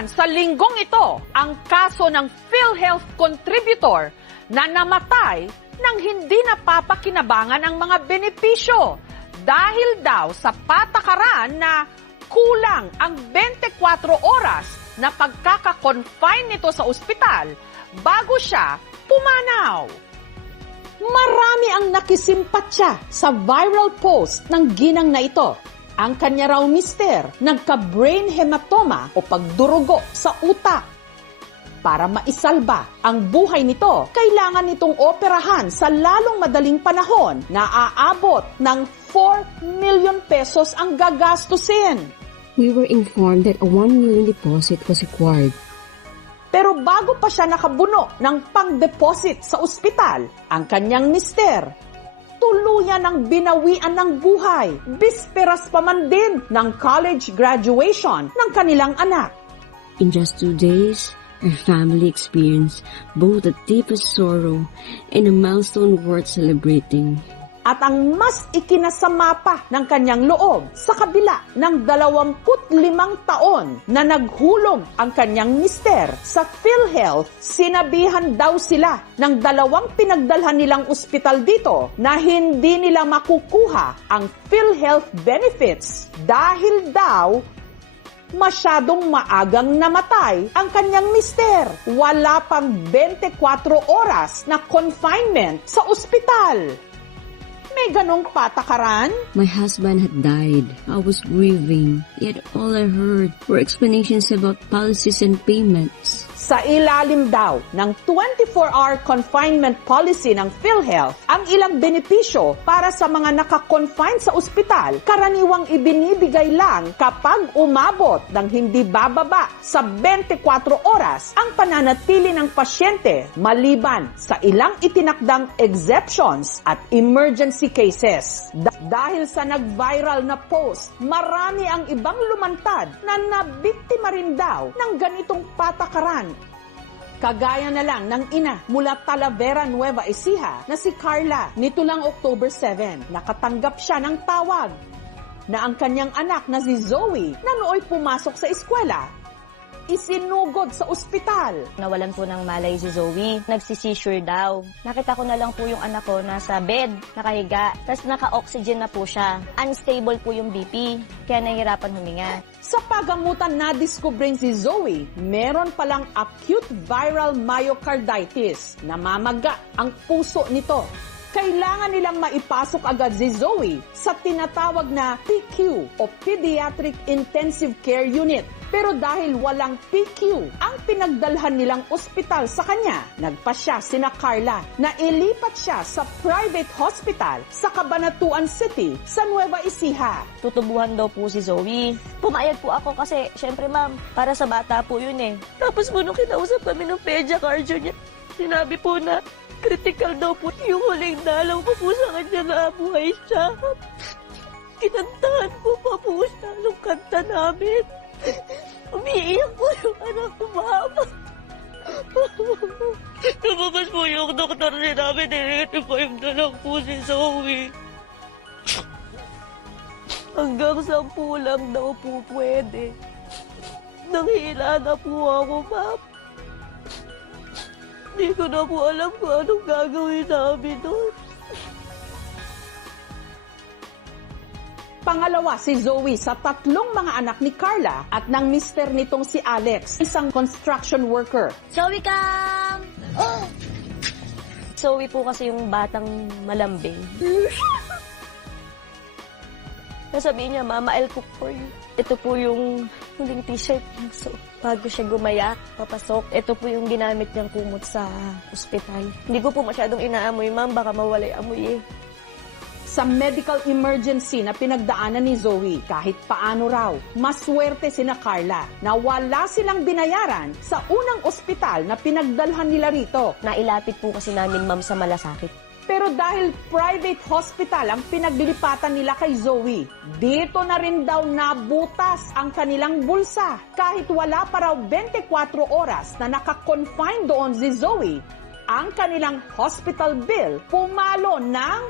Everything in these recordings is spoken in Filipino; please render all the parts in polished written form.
Natagpuan sa linggong ito ang kaso ng PhilHealth contributor na namatay nang hindi napapakinabangan ang mga benepisyo dahil daw sa patakaran na kulang ang 24 oras na pagkaka-confine nito sa ospital bago siya pumanaw. Marami ang nakisimpatya sa viral post ng ginang na ito. Ang kanya raw mister nagka-brain hematoma o pagdurugo sa utak. Para maisalba ang buhay nito, kailangan nitong operahan sa lalong madaling panahon na aabot ng 4 million pesos ang gagastusin. We were informed that a 1 million deposit was required. Pero bago pa siya nakabuno ng pang-deposit sa ospital, ang kanyang mister, tuluyan ang binawian ng buhay. Bisperas pa man din ng college graduation ng kanilang anak. In just 2 days, our family experienced both the deepest sorrow and a milestone worth celebrating. At ang mas ikinasama pa ng kanyang loob sa kabila ng 25 taon na naghulog ang kanyang mister sa PhilHealth, sinabihan daw sila ng 2 pinagdalhan nilang ospital dito na hindi nila makukuha ang PhilHealth benefits dahil daw masyadong maagang namatay ang kanyang mister. Wala pang 24 oras na confinement sa ospital. May ganong patakaran? My husband had died. I was grieving, yet all I heard were explanations about policies and payments. Sa ilalim daw ng 24-hour confinement policy ng PhilHealth, ang ilang benepisyo para sa mga naka-confine sa ospital, karaniwang ibinibigay lang kapag umabot ng hindi bababa sa 24 oras ang pananatili ng pasyente maliban sa ilang itinakdang exceptions at emergency cases. Dahil sa nag-viral na post, marami ang ibang lumantad na nabiktima rin daw ng ganitong patakaran. Kagaya na lang ng ina mula Talavera, Nueva Ecija na si Carla. Nito lang October 7, nakatanggap siya ng tawag na ang kanyang anak na si Zoe na nooy pumasok sa eskwela, isinugod sa ospital. Nawalan po ng malay si Zoe. Nagsi-seizure daw. Nakita ko na lang po yung anak ko nasa bed, nakahiga. Tapos naka-oxygen na po siya. Unstable po yung BP. Kaya nahihirapan huminga. Sa pagamutan na diskubring si Zoe, meron palang acute viral myocarditis. Namamaga ang puso nito. Kailangan nilang maipasok agad si Zoe sa tinatawag na PICU o Pediatric Intensive Care Unit. Pero dahil walang PICU ang pinagdalhan nilang ospital sa kanya, nagpasya sina Carla na ilipat siya sa private hospital sa Cabanatuan City sa Nueva Ecija. Tutubuhan daw po si Zoe. Pumayag po ako kasi, syempre ma'am, para sa bata po yun eh. Tapos po nung kinausap kami ng pedia-cardio niya, sinabi po na critical daw po yung huling dalaw ko po sa kanya na buhay siya. Kinantahan ko pa po siya nung kanta namin. Umiiyak po yung anak ko, ma'am. Lumabas po yung doktor sinabi, negative na lang po si Zoe. Hanggang 10 lang daw po pwede. Nanghila na po ako, ma'am. Hindi ko na po alam kung anong gagawin namin doon. Pangalawa si Zoe sa 3 mga anak ni Carla at ng mister nitong si Alex, isang construction worker. Zoe Cam! Oh! Zoe po kasi yung batang malambing. Nasabihin niya, Mama, I'll cook for you. Ito po yung huling t-shirt niya. So, bago siya gumaya, papasok, ito po yung ginamit niyang kumot sa ospital. Hindi ko po masyadong inaamoy, ma'am. Baka mawala yung amoy eh. Sa medical emergency na pinagdaanan ni Zoe, kahit paano raw, maswerte sina Carla na wala silang binayaran sa unang ospital na pinagdalhan nila rito. Nailapit po kasi namin, ma'am, sa malasakit. Pero dahil private hospital ang pinaglilipatan nila kay Zoe, dito na rin daw nabutas ang kanilang bulsa. Kahit wala pa raw 24 oras na naka-confine doon si Zoe, ang kanilang hospital bill pumalo ng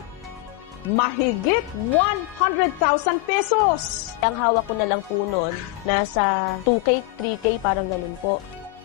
mahigit 100,000 pesos. Ang hawak ko na lang po noon, nasa 2K, 3K, parang ganun po.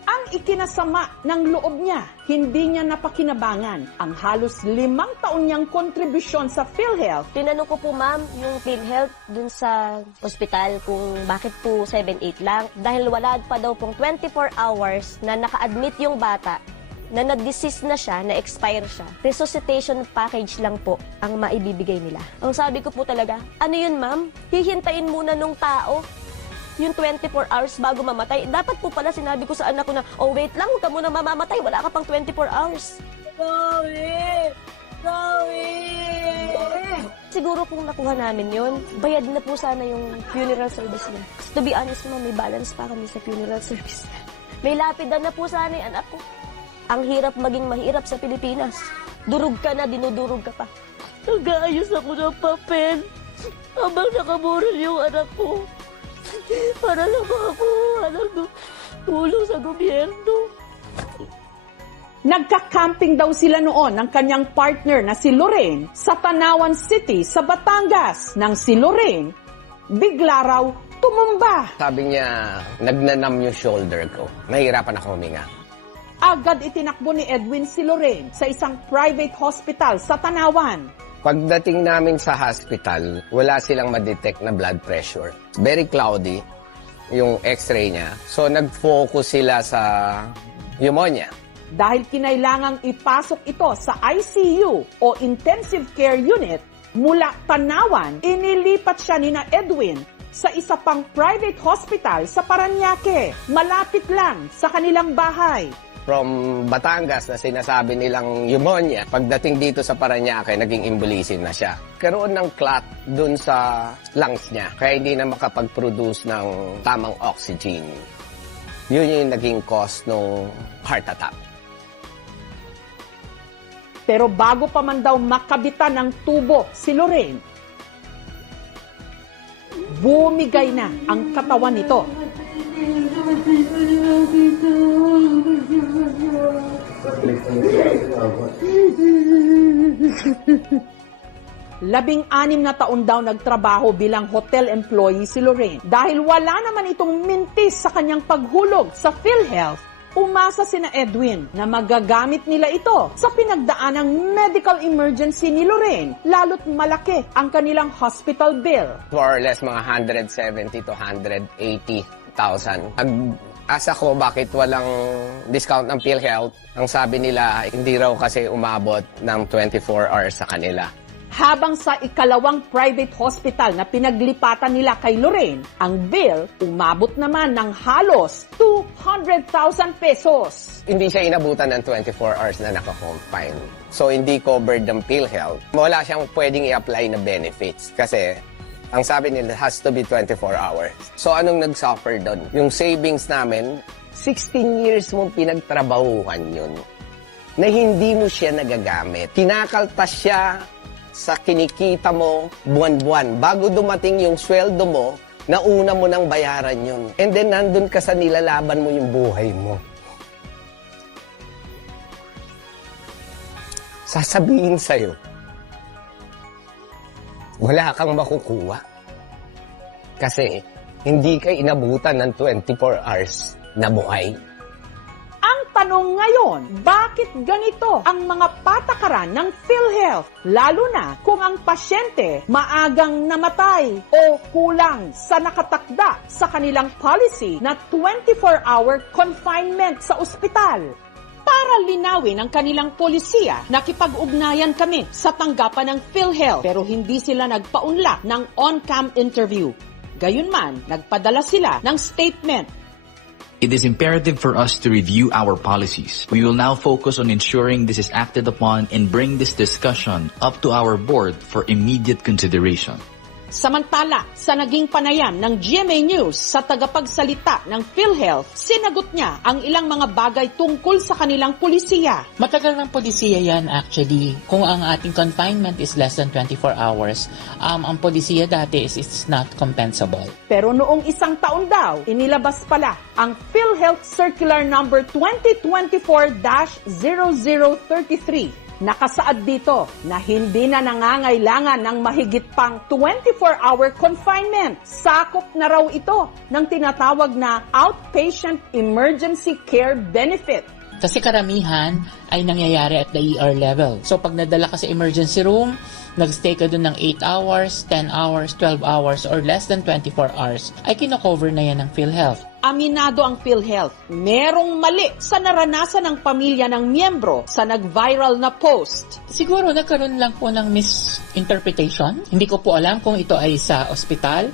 Ang ikinasama ng loob niya, hindi niya napakinabangan ang halos 5 taon niyang kontribusyon sa PhilHealth. Tinanong ko po, ma'am, yung PhilHealth dun sa ospital kung bakit po 7-8 lang. Dahil wala pa daw pong 24 hours na naka-admit yung bata, na na-deceased na siya, na-expire siya. Resuscitation package lang po ang maibibigay nila. Ang sabi ko po talaga, ano yun, ma'am? Hihintayin muna nung tao yung 24 hours bago mamatay. Dapat po pala sinabi ko sa anak ko na, oh wait lang, huwag ka muna mamamatay, wala ka pang 24 hours. Sorry! Siguro kung nakuha namin yun, bayad na po sana yung funeral service niya. To be honest, ma'am, may balance pa kami sa funeral service. May lapidan na po sana yung anak ko. Ang hirap maging mahirap sa Pilipinas. Durog ka na, dinudurog ka pa. Nag-aayos ako ng papel habang nakabural yung anak ko. Para lang makakuha ng tulong sa gobyerno. Nagka-camping daw sila noon ng kanyang partner na si Lorraine sa Tanawan City sa Batangas. Nang si Lorraine, bigla raw tumumba. Sabi niya, nagnanam yung shoulder ko. Nahihirapan ako huminga. Agad itinakbo ni Edwin si Lorraine sa isang private hospital sa Tanawan. Pagdating namin sa hospital, wala silang ma-detect na blood pressure. Very cloudy yung x-ray niya. So nag-focus sila sa pneumonia. Dahil kinailangang ipasok ito sa ICU o Intensive Care Unit, mula Tanawan, inilipat siya ni na Edwin sa isa pang private hospital sa Parañaque, malapit lang sa kanilang bahay. From Batangas na sinasabi nilang pneumonia, pagdating dito sa Parañaque, naging embolism na siya. Karoon ng clot dun sa lungs niya, kaya hindi na makapag-produce ng tamang oxygen. Yun yung naging cause ng heart attack. Pero bago pa man daw makabitan ng tubo si Lorraine, bumigay na ang katawan nito. Labing-anim na taon daw nagtrabaho bilang hotel employee si Lorraine. Dahil wala naman itong mintis sa kanyang paghulog sa PhilHealth, umasa sina Edwin na magagamit nila ito sa pinagdaanang medical emergency ni Lorraine, lalo't malaki ang kanilang hospital bill. More or less mga 170 to 180,000. Asa ko bakit walang discount ng PhilHealth. Ang sabi nila, hindi raw kasi umabot ng 24 hours sa kanila. Habang sa ikalawang private hospital na pinaglipatan nila kay Lorraine, ang bill umabot naman ng halos 200,000 pesos. Hindi siya inabutan ng 24 hours na naka-confine. So, hindi covered ng PhilHealth. Wala siyang pwedeng i-apply na benefits kasi ang sabi nila has to be 24 hours. So, anong nag-suffer doon? Yung savings namin, 16 years mong pinagtrabahuhan yun na hindi mo siya nagagamit. Kinakaltas siya sa kinikita mo buwan-buwan. Bago dumating yung sweldo mo, nauna mo nang bayaran yun. And then, nandun ka sa nilalaban mo yung buhay mo. Sasabihin sa'yo, wala kang makukuha. Kasi, hindi ka inabutan ng 24 hours na buhay. Ang tanong ngayon, bakit ganito ang mga patakaran ng PhilHealth? Lalo na kung ang pasyente maagang namatay o kulang sa nakatakda sa kanilang policy na 24-hour confinement sa ospital. Para linawin ang kanilang polisiya, nakipag-ugnayan kami sa tanggapan ng PhilHealth pero hindi sila nagpaunlak ng on-cam interview. Gayunman, nagpadala sila ng statement. It is imperative for us to review our policies. We will now focus on ensuring this is acted upon and bring this discussion up to our board for immediate consideration. Samantala, sa naging panayam ng GMA News sa tagapagsalita ng PhilHealth, sinagot niya ang ilang mga bagay tungkol sa kanilang polisiya. Matagal ng polisiya yan actually. Kung ang ating confinement is less than 24 hours, ang polisiya dati is not compensable. Pero noong isang taon daw, inilabas pala ang PhilHealth Circular Number 2024-0033 Nakasaad dito na hindi na nangangailangan ng mahigit pang 24-hour confinement. Sakop na raw ito ng tinatawag na outpatient emergency care benefit. Kasi karamihan ay nangyayari at the ER level. So pag nadala ka sa emergency room, nagstay ka dun ng 8 hours, 10 hours, 12 hours, or less than 24 hours, ay kinocover na yan ng PhilHealth. Aminado ang PhilHealth, merong mali sa naranasan ng pamilya ng miyembro sa nag-viral na post. Siguro nagkaroon lang po ng misinterpretation. Hindi ko po alam kung ito ay sa ospital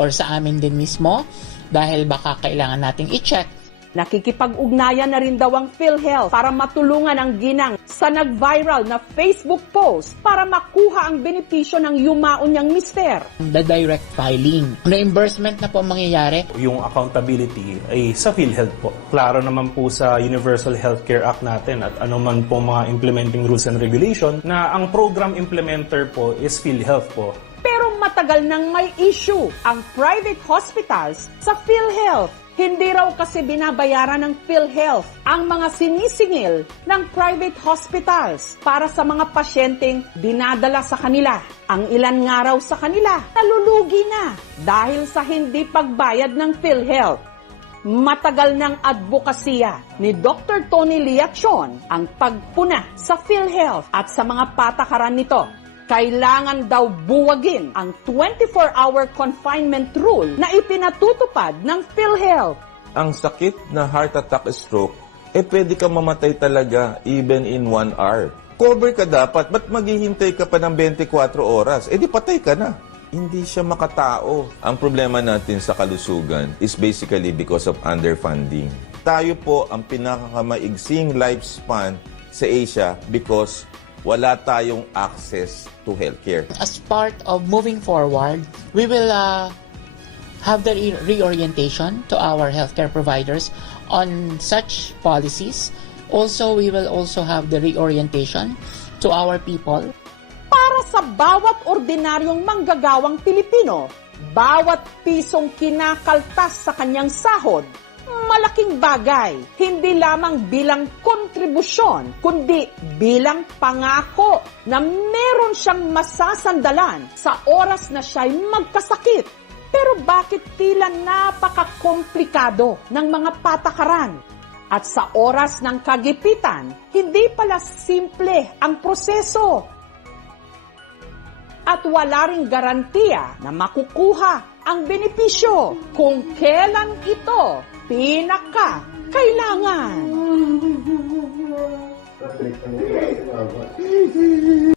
or sa amin din mismo dahil baka kailangan nating i-check. Nakikipag-ugnayan na rin daw ang PhilHealth para matulungan ang ginang sa nag-viral na Facebook post para makuha ang benepisyo ng yumaon niyang mister. The direct filing. Reimbursement na po ang mangyayari. Yung accountability ay sa PhilHealth po. Klaro naman po sa Universal Healthcare Act natin at anuman po mga implementing rules and regulation na ang program implementer po is PhilHealth po. Pero matagal nang may issue ang private hospitals sa PhilHealth. Hindi raw kasi binabayaran ng PhilHealth ang mga sinisingil ng private hospitals para sa mga pasyenteng dinadala sa kanila. Ang ilan nga raw sa kanila nalulugi na dahil sa hindi pagbayad ng PhilHealth. Matagal ng advokasya ni Dr. Tony Liachon ang pagpuna sa PhilHealth at sa mga patakaran nito. Kailangan daw buwagin ang 24-hour confinement rule na ipinatutupad ng PhilHealth. Ang sakit na heart attack stroke, pwede ka mamatay talaga even in 1 hour. Cover ka dapat, ba't maghihintay ka pa ng 24 oras? Di patay ka na. Hindi siya makatao. Ang problema natin sa kalusugan is basically because of underfunding. Tayo po ang pinakamaigsing lifespan sa Asia because wala tayong access to healthcare. As part of moving forward, we will have the reorientation to our healthcare providers on such policies. Also, we will also have the reorientation to our people. Para sa bawat ordinaryong manggagawang Pilipino, bawat pisong kinakaltas sa kanyang sahod, malaking bagay, hindi lamang bilang kontribusyon, kundi bilang pangako na meron siyang masasandalan sa oras na siya'y magkasakit. Pero bakit tila napakakomplikado ng mga patakaran? At sa oras ng kagipitan, hindi pala simple ang proseso. At wala ring garantiya na makukuha ang benepisyo kung kailan ito pinaka-kailangan.